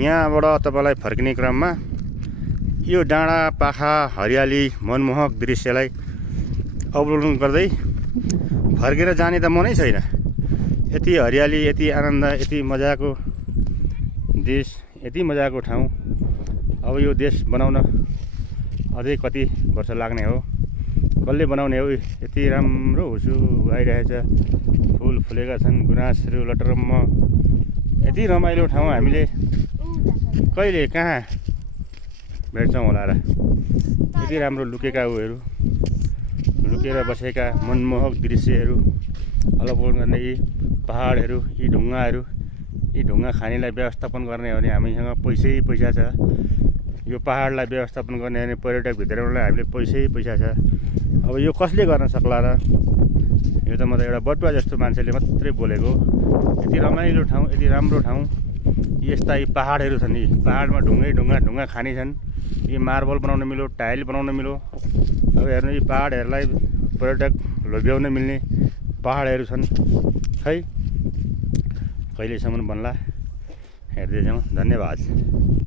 यहाँबाट तपाईलाई फर्किने क्रममा यो डाँडा पाखा हरियाली मनमोहक दृश्यलाई अवलोकन गर्दै फर्केर जाने त मनै छैन। यति हरियाली, यति आनन्द, यति मजाको देश, यति मजाको ठाउँ। अब यो देश बनाउन अझै कति वर्ष लाग्ने हो, कसले बनाउने हो। यति राम्रो हुसु आइरहेछ, फुल फुलेका छन्, गुराँसहरू लटरम्म। यति रमाइलो ठाउँ हामीले कहिले कहाँ भेट्छौँ होला र। यति राम्रो लुकेका उयोहरू, लुकेर बसेका मनमोहक दृश्यहरू अवलोकन गर्ने यी पहाडहरू, यी ढुङ्गाहरू। यी ढुङ्गा खानीलाई व्यवस्थापन गर्ने हो भने हामीसँग पैसा छ। यो पहाडलाई व्यवस्थापन गर्ने हो भने पर्यटक भित्राउनलाई हामीले पैसा छ। अब यो कसले गर्न सक्ला र। यो त म त एउटा बटुवा जस्तो मान्छेले मात्रै बोलेको। यति रमाइलो ठाउँ, यति राम्रो ठाउँ। यस्ता यी पहाडहरू छन्, यी पहाडमा ढुङ्गा खानी छन्। यी मार्बल बनाउन मिलो, टाइल बनाउन मिलो। अब हेर्नु, यी पहाडहरूलाई पर्यटक लोभ्याउन मिल्ने पहाडहरू छन्। खै कहिलेसम्म बन्ला, हेर्दै जाउँ। धन्यवाद।